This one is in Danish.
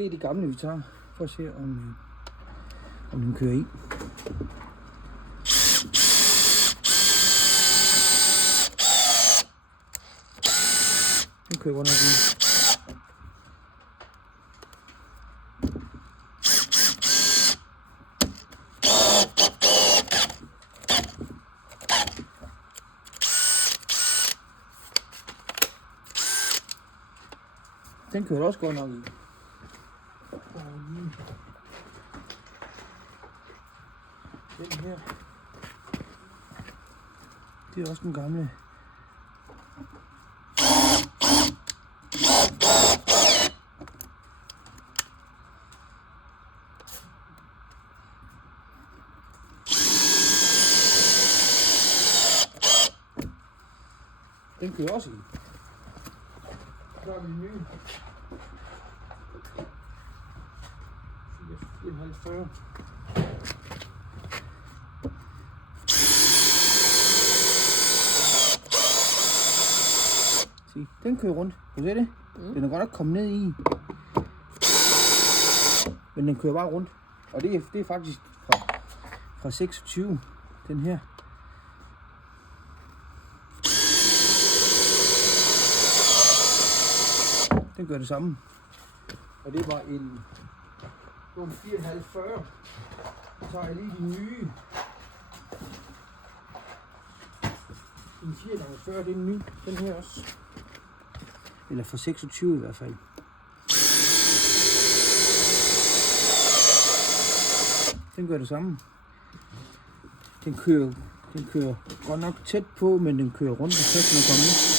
Det er de gamle, vi tager, for at se, om den kører i. Den kører godt nok i. Den kører også godt nok i. Den her. Det er også den gamle. Den kører også i. Så er vi nye. 4,40. Se, den kører rundt. Kan du se det? Den er godt nok kommet ned i. Men den kører bare rundt. Og det er faktisk fra 26, den her. Den gør det samme. Og det var en 4,40. Så tager jeg lige de nye. En 4,40, det er en ny. Den her også. Eller fra 26 i hvert fald. Den gør det samme. Den kører godt nok tæt på, men den kører rundt og tæt, når den kommer ned.